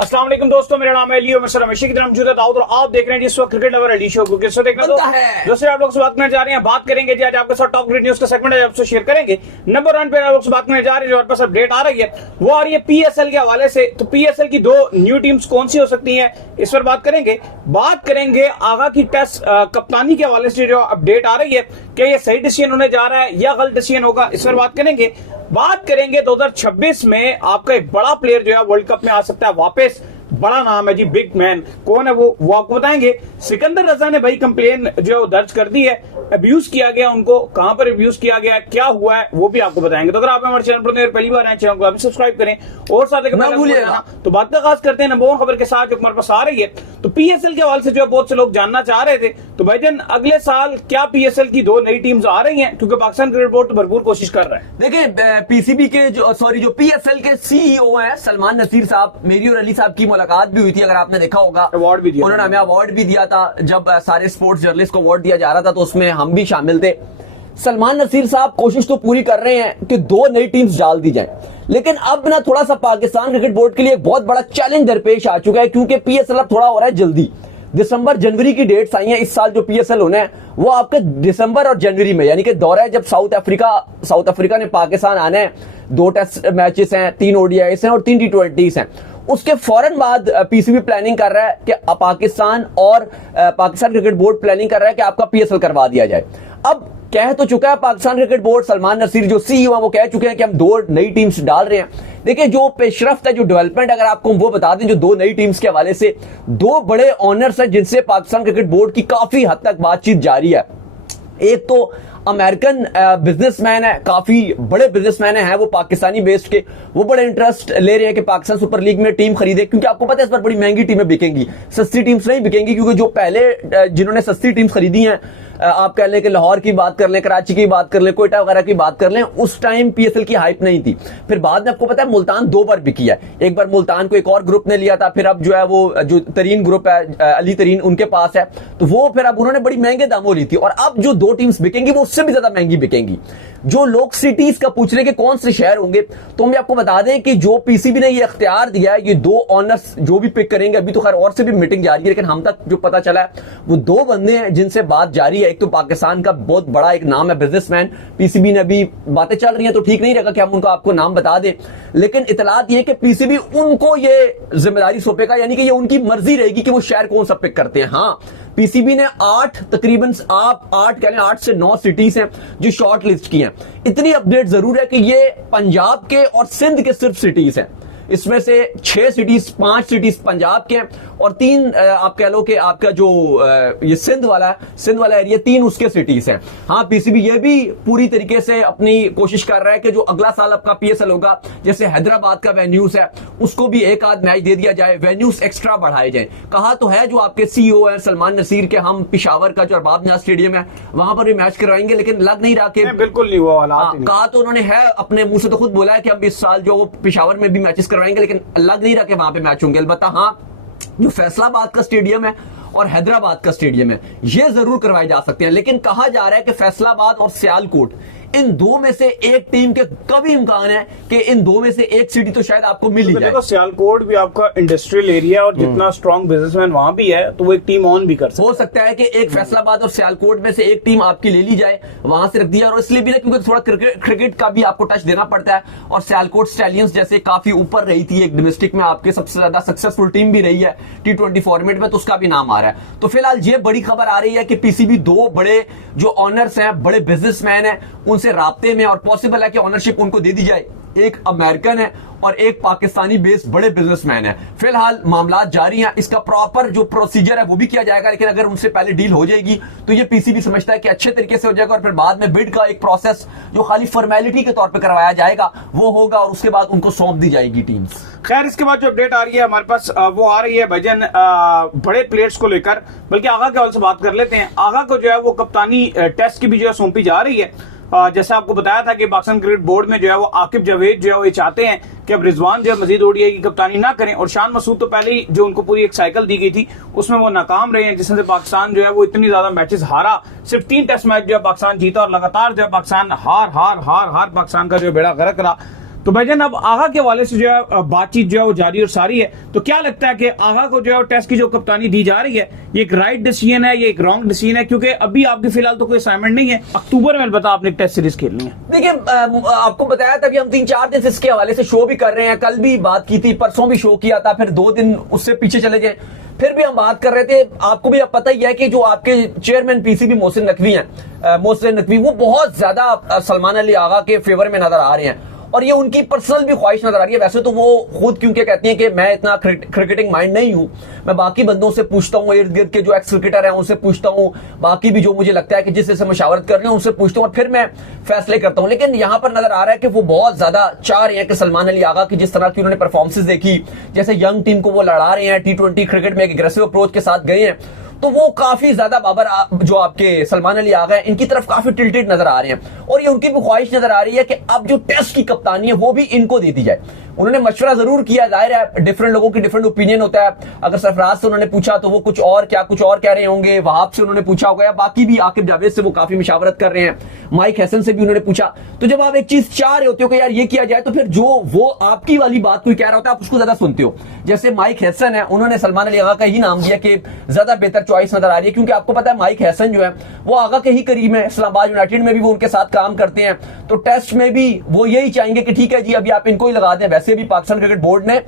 अस्सलाम वालेकुम दोस्तों, मेरा नाम है लियो मिस्टर रमेश की तरह मौजूद है दाऊद और आप देख रहे हैं जिस वक्त क्रिकेट लवर एडी शो क्रिकेट शो देखना दोस्तों आप लोग से बात करने जा रहे हैं। बात करेंगे जी आज आपके साथ टॉप क्रिकेट न्यूज का सेगमेंट है, आपसे शेयर करेंगे। नंबर 1 पे आप लोग से बात करने जा रहे हैं, जो हमारे पास अपडेट आ रही है वो आ रही है पीएसएल के हवाले से। तो पीएसएल की 2 न्यू टीम्स कौन सी हो सकती हैं, इस पर बात करेंगे। आगा की टेस्ट कप्तानी के हवाले से जो अपडेट आ रही है, क्या ये सही डिसीजन होने जा रहा है या गलत डिसीजन होगा, इस पर बात करेंगे। 2026 में आपका एक बड़ा प्लेयर जो है वर्ल्ड कप में आ सकता है वापस। बड़ा नाम है जी, बिग मैन। कौन है वो आपको बताएंगे। सिकंदर रजा ने भाई कंप्लेन जो है वो दर्ज कर दी है, अब्यूज किया गया उनको, कहां पर अब्यूज किया गया, क्या हुआ है वो भी आपको बताएंगे। तो अगर आप हमारे चैनल पर पहली बार आए, चैनल को अभी सब्सक्राइब करें और साथ तो बात का खास करते हैं नंबर 1 खबर के साथ जो हमारे पास आ रही है। तो पीएसएल के हवाले से जो बहुत से लोग जानना चाह रहे थे, तो भाईजान अगले साल क्या पीएसएल की 2 नई टीम्स आ रही हैं, क्योंकि पाकिस्तान क्रिकेट बोर्ड तो भरपूर कोशिश कर रहा है। देखिए पीसीबी के जो पीएसएल के सीईओ हैं सलमान नसीर साहब, मेरी और अली साहब की मुलाकात भी हुई थी, अगर आपने देखा होगा। अवार्ड भी दिया, उन्होंने हमें अवार्ड भी दिया था। जब सारे स्पोर्ट्स जर्नलिस्ट को अवार्ड दिया जा रहा था तो उसमें हम भी शामिल थे। सलमान नसीर साहब कोशिश तो पूरी कर रहे हैं कि 2 नई टीम्स डाल दी जाएं, लेकिन अब ना थोड़ा सा पाकिस्तान क्रिकेट बोर्ड के लिए एक बहुत बड़ा चैलेंज दरपेश आ चुका है, क्योंकि पीएसएल अब थोड़ा हो रहा है जल्दी। दिसंबर जनवरी की डेट्स आई हैं इस साल जो पीएसएल होना है वो आपके दिसंबर और जनवरी में, यानी कि दौरा है जब साउथ अफ्रीका ने पाकिस्तान आना है। 2 टेस्ट मैचेस हैं, 3 ओडीआईस हैं और 3 टी20 हैं। उसके फौरन बाद पीसीबी प्लानिंग कर रहा है कि पाकिस्तान क्रिकेट बोर्ड प्लानिंग कर रहा है कि आपका पीएसएल करवा दिया जाए। अब कह तो चुका है पाकिस्तान क्रिकेट बोर्ड, सलमान नसीर जो सीईओ है वो कह चुके हैं कि हम 2 नई टीम्स डाल रहे हैं। देखिए जो पेशरफ्त है, जो डेवलपमेंट, अगर आपको वो बता दें, जो 2 नई टीम्स के हवाले से 2 बड़े ऑनर्स हैं जिनसे पाकिस्तान क्रिकेट बोर्ड की काफी हद तक बातचीत जारी है। एक तो अमेरिकन बिजनेसमैन है, काफी बड़े बिजनेसमैन है वो पाकिस्तानी बेस्ड के, वो बड़े इंटरेस्ट ले रहे हैं कि पाकिस्तान सुपर लीग में टीम खरीदे, क्योंकि आपको पता है इस पर बड़ी महंगी टीमें बिकेंगी, सस्ती टीम्स नहीं बिकेंगी। क्योंकि जो पहले जिन्होंने सस्ती टीम्स खरीदी हैं, आप कह लें कि लाहौर की बात कर लें, कराची की बात कर लें, कोयटा वगैरह की बात कर लें, उस टाइम पीएसएल की हाइप नहीं थी। फिर बाद में आपको पता है मुल्तान 2 बार बिकी है। एक बार मुल्तान को एक और ग्रुप ने लिया था, फिर अब जो है वो जो तरीन ग्रुप है, अली तरीन, उनके पास है, तो वो फिर अब उन्होंने बड़ी महंगे दामों ली थी। और अब जो 2 टीम्स बिकेंगी वो उससे भी ज्यादा महंगी बिकेंगी। जो लोग सिटीज का पूछ रहे हैं कि कौन से शहर होंगे, तो हम आपको बता दें कि जो पीसीबी ने ये इख्तियार दिया है, ये 2 ऑनर्स जो भी पिक करेंगे, अभी तो खैर और से भी मीटिंग जारी है, लेकिन हम तक जो पता चला है वो 2 बंदे हैं जिनसे बात जारी है। एक तो पाकिस्तान का बहुत बड़ा एक नाम है बिजनेसमैन, पीसीबी ने अभी बातें चल रही हैं तो ठीक नहीं रहेगा कि हम उनको आपको नाम बता दें, लेकिन इतलात ये है कि पीसीबी उनको ये जिम्मेदारी सौंपेगा, यानी कि ये उनकी मर्जी रहेगी कि वो शहर कौन सा पिक करते हैं। हाँ, पीसीबी ने 8 तकरीबन आप 8 कह लें 8 से 9 सिटीज हैं जो शॉर्ट लिस्ट की हैं। इतनी अपडेट जरूर है कि ये पंजाब के और सिंध के सिर्फ सिटीज हैं। इसमें से 6 सिटीज, 5 सिटीज पंजाब के हैं और 3 आप कह लो कि आपका जो ये सिंध वाला एरिया, 3 उसके सिटीज हैं। हाँ, पीसीबी ये भी पूरी तरीके से अपनी कोशिश कर रहा है कि जो अगला साल आपका पीएसएल होगा, जैसे हैदराबाद का वेन्यूज है उसको भी 1 आध मैच दे दिया जाए, वेन्यूज एक्स्ट्रा बढ़ाए जाए। कहा तो है जो आपके सीईओ है सलमान नसीर के, हम पिशावर का जो अरबाब नियाज स्टेडियम है वहां पर भी मैच करवाएंगे, लेकिन लग नहीं रहा कि बिल्कुल नहीं हुआ वाला। कहा तो उन्होंने है, अपने मुंह से तो खुद बोला है कि हम इस साल जो पिशावर में भी मैचेस करवाएंगे, लेकिन लग नहीं रहा कि वहां पे मैच होंगे। अलबत्ता हाँ, जो फैसलाबाद का स्टेडियम है और हैदराबाद का स्टेडियम है ये जरूर करवाए जा सकते हैं, लेकिन कहा जा रहा है कि फैसलाबाद और सियालकोट, इन 2 में से एक टीम के कभी इम्कान है कि इन 2 में से एक सिटी तो शायद आपको मिल ही जाए। देखो सियालकोट भी आपका इंडस्ट्रियल एरिया और जितना स्ट्रॉन्ग बिजनेसमैन वहां भी है, तो वो एक टीम ऑन भी कर सकता है। हो सकता है कि एक फैसलाबाद और सियालकोट में से एक टीम आपकी ले ली जाए, वहां से रख दिया। और इसलिए भी ना क्योंकि थोड़ा क्रिकेट का भी आपको टच देना पड़ता है, और सियालकोट स्टैलियंस जैसे काफी ऊपर रही थी एक डोमेस्टिक में, आपके सबसे ज्यादा सक्सेसफुल टीम भी रही है टी20 फॉर्मेट में, तो उसका भी नाम आ रहा है। तो फिलहाल ये बड़ी खबर आ रही है कि पीसीबी 2 बड़े जो ऑनर्स हैं, बड़े बिजनेसमैन हैं, उनसे राब्ते में, और पॉसिबल है कि ऑनरशिप उनको दे दी जाए। एक अमेरिकन है और एक पाकिस्तानी बेस्ड बड़े बिजनेसमैन है। फिलहाल मामला जारी हैं, इसका प्रॉपर जो प्रोसीजर है वो भी किया जाएगा, लेकिन अगर उनसे पहले डील हो जाएगी तो ये पीसीबी समझता है कि अच्छे तरीके से हो जाएगा, और फिर बाद में बिड का एक प्रोसेस जो खाली फॉर्मेलिटी के तौर पे करवाया जाएगा वो होगा, और उसके बाद उनको सौंप दी जाएगी टीम्स। खैर, इसके बाद जो अपडेट आ रही है हमारे पास वो आ रही है भजन बड़े प्लेयर्स को लेकर, बल्कि आगा के हवाले से बात कर लेते हैं। आगा को जो है वो कप्तानी टेस्ट की भी जो है सौंपी जा रही है। जैसा आपको बताया था कि पाकिस्तान क्रिकेट बोर्ड में जो है वो आकिब जावेद जो है वो ये चाहते हैं कि अब रिजवान जो है मजीद ओडीआई की कप्तानी ना करें, और शान मसूद तो पहले ही जो उनको पूरी एक साइकिल दी गई थी उसमें वो नाकाम रहे हैं, जिससे पाकिस्तान जो है वो इतनी ज्यादा मैचेस हारा। सिर्फ 3 टेस्ट मैच जो है पाकिस्तान जीता और लगातार जो है पाकिस्तान हार पाकिस्तान का जो बेड़ा गर्क रहा। तो भाईजान अब आगा के हवाले से जो है बातचीत जो है वो जारी और सारी है। तो क्या लगता है कि आगा को जो है टेस्ट की जो कप्तानी दी जा रही है, ये एक राइट डिसीजन है, ये एक रॉन्ग डिसीजन है? क्योंकि अभी आपके फिलहाल तो कोई असाइनमेंट नहीं है, अक्टूबर में बता आपने टेस्ट सीरीज खेलनी है। देखिए, आपको बताया था कि हम 3-4 दिन से इसके हवाले से शो भी कर रहे हैं, कल भी बात की थी, परसों भी शो किया था, फिर 2 दिन उससे पीछे चले गए, फिर भी हम बात कर रहे थे। आपको भी अब पता ही है कि जो आपके चेयरमैन पीसीबी मोहसिन नकवी हैं, मोहसिन नकवी, वो बहुत ज्यादा सलमान अली आगा के फेवर में नजर आ रहे हैं और ये उनकी पर्सनल भी ख्वाहिश नजर आ रही है। वैसे तो वो खुद क्योंकि कहती हैं कि मैं इतना क्रिकेटिंग माइंड नहीं हूं, मैं बाकी बंदों से पूछता हूं, इर्द गिर्द के जो एक्स क्रिकेटर हैं उनसे पूछता हूं, बाकी भी जो मुझे लगता है कि जिससे मशावरत कर रहे हैं उनसे पूछता हूं और फिर मैं फैसले करता हूं। लेकिन यहां पर नजर आ रहा है कि वो बहुत ज्यादा चाह रहे हैं कि सलमान अली आगा की जिस तरह की उन्होंने परफॉर्मेंसेज देखी, जैसे यंग टीम को वो लड़ा रहे हैं, T20 क्रिकेट में एक एग्रेसिव अप्रोच के साथ गए हैं, तो वो काफी ज्यादा बाबर जो आपके सलमान अली आगा हैं इनकी तरफ काफी टिल्टेड नजर आ रहे हैं और ये उनकी भी ख्वाहिश नजर आ रही है कि अब जो टेस्ट की कप्तानी है वो भी इनको दे दी जाए। उन्होंने मशवरा जरूर किया, जाहिर है डिफरेंट लोगों की डिफरेंट ओपिनियन होता है। अगर सरफराज से उन्होंने पूछा तो वो कुछ और कह रहे होंगे, वहाब से उन्होंने पूछा होगा, या बाकी भी आकिब जावेद से वो काफी मशावरत कर रहे हैं, माइक हसन से भी उन्होंने पूछा। तो जब आप एक चीज चाह रहे होते हो कि यार ये किया जाए, तो फिर जो वो आपकी वाली बात कोई कह रहा होता है आप उसको ज्यादा सुनते हो। जैसे माइक हसन है, उन्होंने सलमान अली आगा का ही नाम दिया कि ज्यादा बेहतर चॉइस नजर आ रही है, क्योंकि आपको पता है माइक हसन जो है वो आगा के ही करीब है, इस्लामाबाद यूनाइटेड में भी वो उनके साथ काम करते हैं, तो टेस्ट में भी वो यही चाहेंगे कि ठीक है जी अभी आप इनको ही लगा दें। वैसे भी पाकिस्तान क्रिकेट बोर्ड ने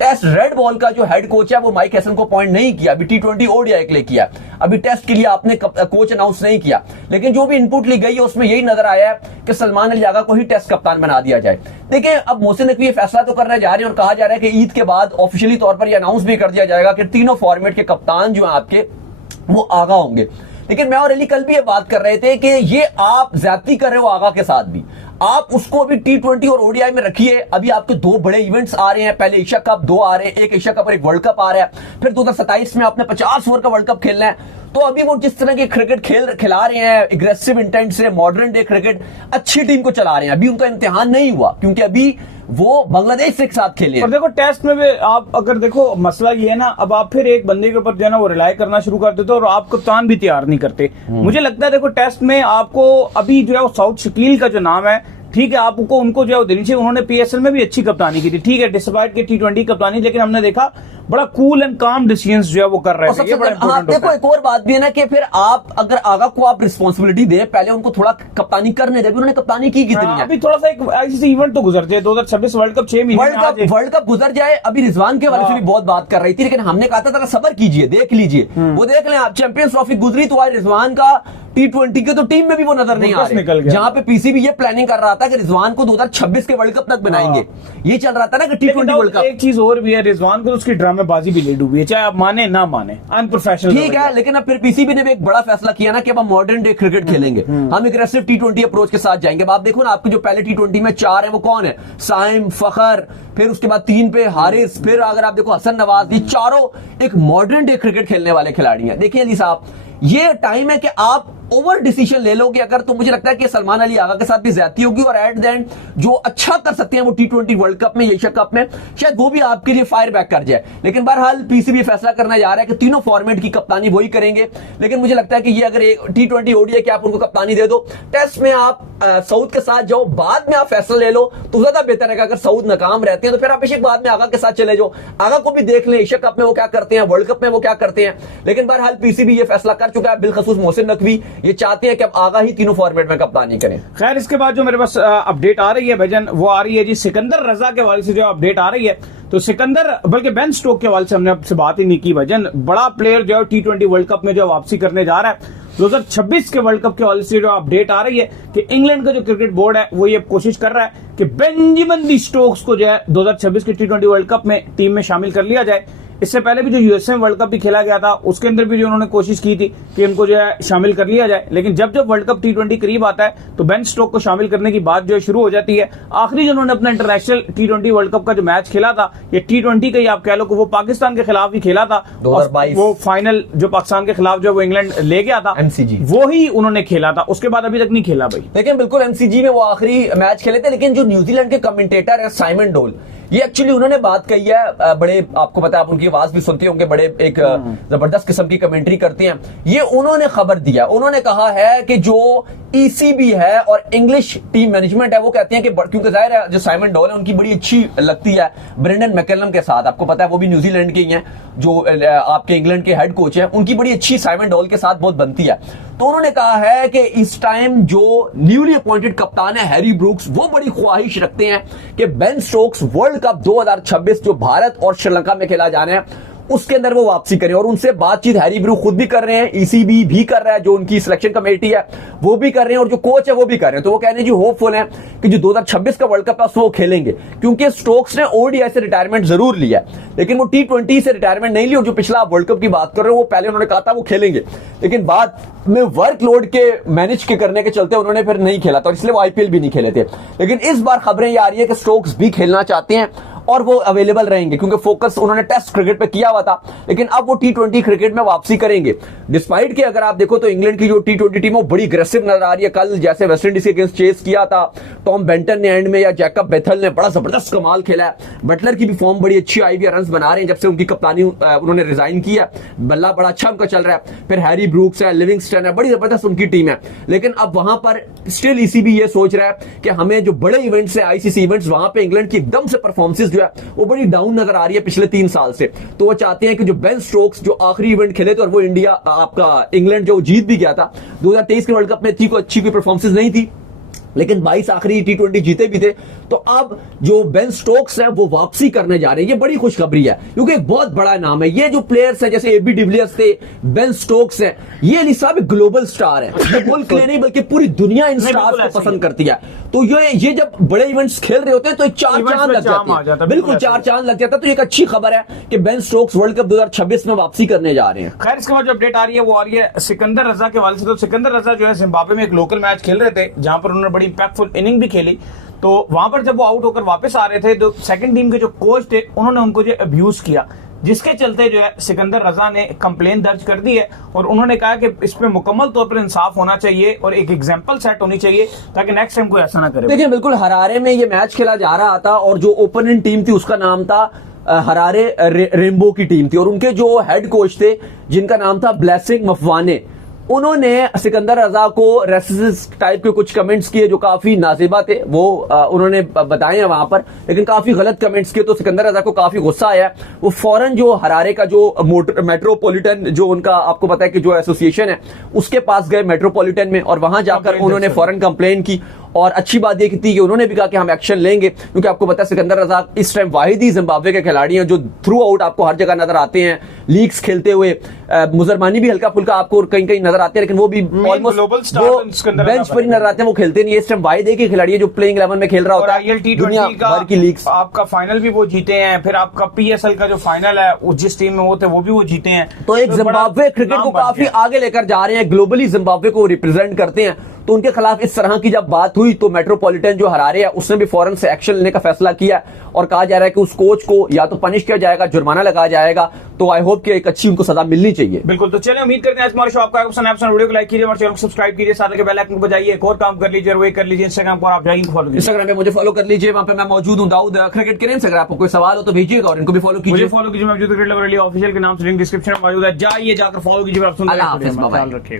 टेस्ट रेड बॉल का जो हेड कोच है वो माइक हसन को अपॉइंट नहीं किया, अभी T20 ओडीआई के लिए किया, अभी टेस्ट के लिए आपने कोच अनाउंस नहीं किया। लेकिन जो भी इनपुट ली गई है उसमें यही नजर आया है कि सलमान अली आगा को ही टेस्ट कप्तान बना दिया जाए। देखिए, अब मोहसिन नकवी ये फैसला तो करने जा रहे हैं और कहा जा रहा है कि ईद के बाद ऑफिशियली तौर पर यह अनाउंस भी कर दिया जाएगा कि तीनों फॉर्मेट के कप्तान जो है आपके वो आगा होंगे। लेकिन मैं और अली कल भी ये बात कर रहे थे कि ये आप ज्यादती कर रहे हो आगा के साथ भी, आप उसको अभी T20 और ओडीआई में रखिए। अभी आपके 2 बड़े इवेंट्स आ रहे हैं, पहले एशिया कप 2 आ रहे हैं, एक एशिया कप और एक वर्ल्ड कप आ रहा है, फिर 2027 में आपने 50 ओवर का वर्ल्ड कप खेलना है। तो अभी वो जिस तरह के क्रिकेट खिला रहे हैं, एग्रेसिव इंटेंट से मॉडर्न डे क्रिकेट, अच्छी टीम को चला रहे हैं, अभी उनका इम्तिहान नहीं हुआ क्योंकि अभी वो बांग्लादेश के साथ खेले। और देखो टेस्ट में भी आप अगर देखो मसला ये है ना, अब आप फिर एक बंदे के ऊपर जो है ना वो रिलाई करना शुरू कर देते हो और आप कप्तान भी तैयार नहीं करते। मुझे लगता है देखो टेस्ट में आपको अभी जो है वो साउथ शकील का जो नाम है, ठीक है, आपको उनको जो है देनी चाहिए। उन्होंने PSL में भी अच्छी कप्तानी की थी, ठीक है, डिस्पाइट के T20 कप्तानी, लेकिन हमने देखा बड़ा कूल एंड काम डिसीजंस जो है वो कर रहे थे। ये बड़ा इंपॉर्टेंट देखो, एक और बात भी है ना कि फिर आप अगर आगा को आप रिस्पॉन्सिबिलिटी दें, पहले उनको थोड़ा कप्तानी करने दें। उन्होंने कप्तानी की कितनी है, अभी थोड़ा सा एक ऐसे इवेंट तो गुजर जाए, 2026 वर्ल्ड कप 6 महीने वर्ल्ड कप गुजर जाए। अभी रिजवान के बारे से भी बहुत बात कर रही थी, लेकिन हमने कहा था जरा सब्र कीजिए, देख लीजिए, वो देख लें आप, चैंपियंस ट्रॉफी गुजरी तो आज रिजवान का T20 के तो टीम में भी वो नजर नहीं आ रहे, जहां पे पीसीबी ये प्लानिंग कर रहा था कि रिजवान को 2026 के वर्ल्ड कप तक बनाएंगे। ये चल रहा था ना कि T20 वर्ल्ड कप। एक चीज और भी है, रिजवान को उसकी ड्रामेबाजी भी ले डूबी है, चाहे आप माने ना माने, अनप्रोफेशनल, ठीक है। लेकिन अब फिर पीसीबी ने भी एक बड़ा फैसला किया ना कि अब हम मॉडर्न डे क्रिकेट खेलेंगे, हम एग्रेसिव T20 अप्रोच के साथ जाएंगे। अब आप देखो ना, आपके जो पहले T20 में 4 है वो कौन है, साइम, फखर, फिर उसके बाद 3 पे हारिस, फिर अगर आप देखो हसन नवाज, ये चारों एक मॉडर्न डे क्रिकेट खेलने वाले खिलाड़ी हैं। देखिए अली साहब, ये टाइम है कि आप ओवर डिसीजन ले लोगे अगर, तो मुझे लगता है कि सलमान अली आगा के साथ भी ज्यादती होगी और एट द एंड जो अच्छा कर सकते हैं वो T20 वर्ल्ड कप में, एशिया कप में, शायद वो भी आपके लिए फायर बैक कर जाए। लेकिन बहरहाल पीसीबी फैसला करना जा रहा है कि तीनों फॉर्मेट की कप्तानी वही करेंगे। लेकिन मुझे लगता है कि ये अगर T20 ओडीआई की आप उनको कप्तानी दे दो, टेस्ट में आप साउथ के साथ जाओ, बाद में आप फैसला ले लो तो ज्यादा बेहतर है। अगर साउथ नाकाम रहते हैं तो फिर आप बेशक बाद में आगा के साथ चले जाओ, आगा को भी देख लें, एशिया कप में वो क्या करते हैं, वर्ल्ड कप में वो क्या करते हैं। लेकिन बहरहाल पीसीबी ये फैसला कर चुका है, बिलखसूस मोहसिन नकवी ये चाहते हैं कि अब आगा ही तीनों फॉर्मेट में कप्तानी करें। खैर, इसके बाद जो मेरे पास अपडेट आ रही है भाईजान, वो आ रही है जी सिकंदर रजा के हवाले से जो अपडेट आ रही है। तो सिकंदर, बल्कि बेन स्टोक के हवाले से हमने आपसे बात ही नहीं की भाईजान, बड़ा प्लेयर जो है T20 वर्ल्ड कप में जो वापसी करने जा रहा है। 2026 के वर्ल्ड कप के हवाले से जो अपडेट आ रही है कि इंग्लैंड का जो क्रिकेट बोर्ड है वो ये कोशिश कर रहा है कि बेंजामिन डी स्टोक्स को जो है 2026 के T20 वर्ल्ड कप में टीम में शामिल कर लिया जाए। इससे पहले भी जो यूएसए वर्ल्ड कप भी खेला गया था उसके अंदर भी जो उन्होंने कोशिश की थी कि इनको जो है शामिल कर लिया जाए, लेकिन जब जब वर्ल्ड कप T20 करीब आता है तो बेन स्टोक को शामिल करने की बात जो है शुरू हो जाती है। आखिरी जो उन्होंने अपना इंटरनेशनल T20 वर्ल्ड कप का जो मैच खेला था, ये T20 का ही आप कह लो कि वो पाकिस्तान के खिलाफ ही खेला था, 2022 वो फाइनल जो पाकिस्तान के खिलाफ जो वो इंग्लैंड ले गया था, MCG वो ही उन्होंने खेला था, उसके बाद अभी तक नहीं खेला भाई। लेकिन बिल्कुल MCG में वो आखिरी मैच खेले थे। लेकिन जो न्यूजीलैंड के कमेंटेटर है साइमन डोल, ये एक्चुअली उन्होंने बात कही है, बड़े आपको पता है, आप उनकी आवाज भी सुनते होंगे, बड़े एक जबरदस्त किस्म की कमेंट्री करते हैं। ये उन्होंने खबर दिया, उन्होंने कहा है कि जो ईसीबी है और इंग्लिश टीम मैनेजमेंट है वो कहते हैं कि क्योंकि जाहिर है जो साइमन डोल है उनकी बड़ी अच्छी लगती है ब्रेंडन मैकलम के साथ, आपको पता है वो भी न्यूजीलैंड के ही हैं, जो आपके इंग्लैंड के हेड कोच हैं, उनकी बड़ी अच्छी साइमन डोल के साथ बहुत बनती है। तो उन्होंने कहा है कि इस टाइम जो न्यूली अपॉइंटेड कप्तान है हैरी ब्रूक्स, वो बड़ी ख्वाहिश रखते हैं कि बेन स्टोक्स वर्ल्ड कप 2026 जो भारत और श्रीलंका में खेला जाना है उसके अंदर वो वापसी करें। और उनसे बातचीत हैरी ब्रूक खुद भी कर रहे हैं, ईसीबी भी कर रहा है, जो उनकी सिलेक्शन कमेटी है वो भी कर रहे हैं, और जो कोच है वो भी कर रहे हैं। तो वो कह रहे हैं जी होपफुल है कि जो 2026 का वर्ल्ड कप है उसमें वो खेलेंगे, क्योंकि स्टोक्स ने ओडीआई से रिटायरमेंट जरूर लिया लेकिन वो टी20 से रिटायरमेंट नहीं ली। और जो पिछला वर्ल्ड कप की बात कर रहे हो वो पहले उन्होंने कहा था वो खेलेंगे, लेकिन बाद में वर्कलोड के मैनेज के करने के चलते उन्होंने फिर नहीं खेला, तो इसलिए वो आईपीएल भी नहीं खेले थे। लेकिन इस बार खबरें ये आ रही है कि स्टोक्स भी खेलना चाहते हैं और वो अवेलेबल रहेंगे, क्योंकि फोकस उन्होंने टेस्ट क्रिकेट पे किया हुआ था, लेकिन अब वो टी20 क्रिकेट में वापसी करेंगे। डिस्पाइट कि अगर आप देखो तो इंग्लैंड की जो टी20 टीम है वो बड़ी अग्रेसिव नजर आ रही है। कल जैसे वेस्ट इंडीज के अगेंस्ट चेस किया था टॉम बेंटन ने एंड में, या जैकब बेथल ने बड़ा जबरदस्त कमाल खेला है। बटलर की भी फॉर्म बड़ी अच्छी आई हुई है, रन बना रहे हैं जब से उनकी कप्तानी उन्होंने रिजाइन किया, बल्ला बड़ा अच्छा उनका चल रहा है। फिर हैरी ब्रूक्स है, लिविंगस्टन है, बड़ी जबरदस्त उनकी टीम है। लेकिन अब वहां पर स्टिल ईसीबी ये सोच रहा है कि हमें जो बड़े इवेंट्स है आईसीसी इवेंट्स, वहां पे इंग्लैंड की एकदम से परफॉर्मेंस जो है वो बड़ी डाउन नजर आ रही है पिछले 3 साल से। तो वो चाहते हैं कि जो बेन स्टोक्स जो आखिरी इवेंट खेले थे और वो इंडिया आपका इंग्लैंड जो जीत भी गया था 2023 के वर्ल्ड कप में, थी को अच्छी कोई परफॉर्मेंस नहीं थी, लेकिन 22 आखिरी टी20 जीते भी थे। तो अब जो बेन स्टोक्स है वो वापसी करने जा रहे हैं। ये बड़ी खुशखबरी है क्योंकि एक बहुत बड़ा नाम है। ये जो प्लेयर्स हैं जैसे एबी डिविलियर्स थे, बेन स्टोक्स हैं, ये अली साहब ग्लोबल स्टार है, मुल्क के नहीं बल्कि पूरी दुनिया इन स्टार्स को पसंद करती है। तो ये जब बड़े इवेंट्स खेल रहे होते हैं तो एक चार चांद लग जाते हैं, बिल्कुल 4 चांद लग जाता है। तो एक अच्छी खबर है कि बेन स्टोक्स वर्ल्ड कप 2026 में वापसी करने जा रहे हैं। खैर इसके बाद जो अपडेट आ रही है वो आ रही है सिकंदर रजा के वाले से। तो सिकंदर रजा जो है जिम्बाब्वे में एक लोकल मैच खेल रहे थे जहां पर उन्होंने बड़ी इंपैक्टफुल इनिंग भी खेली। तो वहां पर जब वो आउट होकर वापस आ रहे थे तो सेकंड टीम के जो कोच थे उन्होंने उनको जो अब्यूज किया, जिसके चलते जो है सिकंदर रजा ने कंप्लेन दर्ज कर दी है और उन्होंने कहा कि इस पे मुकम्मल तौर पर इंसाफ होना चाहिए और एक एग्जांपल सेट होनी चाहिए ताकि नेक्स्ट टाइम कोई ऐसा ना करे। देखिए बिल्कुल हरारे में ये मैच खेला जा रहा था और जो ओपोनेंट टीम थी उसका नाम था हरारे रेनबो की टीम थी, और उनके जो हेड कोच थे जिनका नाम था ब्लेसिंग मफवाने, उन्होंने सिकंदर रजा को रेसिस्ट टाइप के कुछ कमेंट्स किए जो काफी नाजिबा थे, वो उन्होंने बताए हैं वहां पर, लेकिन काफी गलत कमेंट्स किए। तो सिकंदर रजा को काफी गुस्सा आया, वो फौरन जो हरारे का जो मेट्रोपॉलिटन जो उनका आपको पता है कि जो एसोसिएशन है उसके पास गए मेट्रोपॉलिटन में, और वहां जाकर उन्होंने फौरन कंप्लेन की। और अच्छी बात यह थी कि उन्होंने भी कहा कि हम एक्शन लेंगे, क्योंकि आपको पता है सिकंदर रजा इस टाइम वाहिद ही जिम्बाब्वे के खिलाड़ी हैं जो थ्रू आउट आपको हर जगह नजर आते हैं, लीग्स खेलते हुए। मुजरमानी भी हल्का फुल्का आपको कहीं कहीं नजर आते हैं, लेकिन वो भी ऑलमोस्ट बेंच पर ही नजर आते हैं, वो खेलते नहीं है। इस टाइम वाहिद एक ही खिलाड़ी है जो प्लेइंग 11 में खेल रहा होता है। दुनिया भर की लीग्स आपका फाइनल भी वो जीते हैं, फिर आपका पीएसएल का जो फाइनल है जिस टीम में वो थे वो भी वो जीते हैं। तो एक जिम्बाब्वे क्रिकेट को काफी आगे लेकर जा रहे हैं, ग्लोबली जिम्बाब्वे को रिप्रेजेंट करते हैं। तो उनके खिलाफ इस तरह की जब बात हुई तो मेट्रोपॉलिटन जो हरारे है उसने भी फौरन से एक्शन लेने का फैसला किया और कहा जा रहा है कि उस कोच को या तो पनिश किया जाएगा, जुर्माना लगाया जाएगा। तो आई होप कि एक अच्छी उनको सजा मिलनी चाहिए। बिल्कुल, तो चलिए उम्मीद करते हैं आज हमारे शो आपका पसंद आया। वीडियो को लाइक कीजिए, हमारे चैनल को सब्सक्राइब कीजिए, साथ ही बेल आइकन को बजाइए। एक और काम कर लीजिए, वही कर लीजिए इंस्टाग्राम पर आप जाइए फॉलो कीजिए। इंस्टाग्राम पे मुझे फॉलो कर लीजिए, वहां पे मैं मौजूद हूं, दाऊद क्रिकेट के नेम से। अगर आपको कोई सवाल हो तो भेजिएगा और इनको भी फॉलो कीजिए। मुझे फॉलो कीजिए, मैं क्रिकेट लवर ऑफिशियल के नाम से लिंक डिस्क्रिप्शन में मौजूद है, जाइए जाकर फॉलो कीजिए। आप सुन रखिएगा।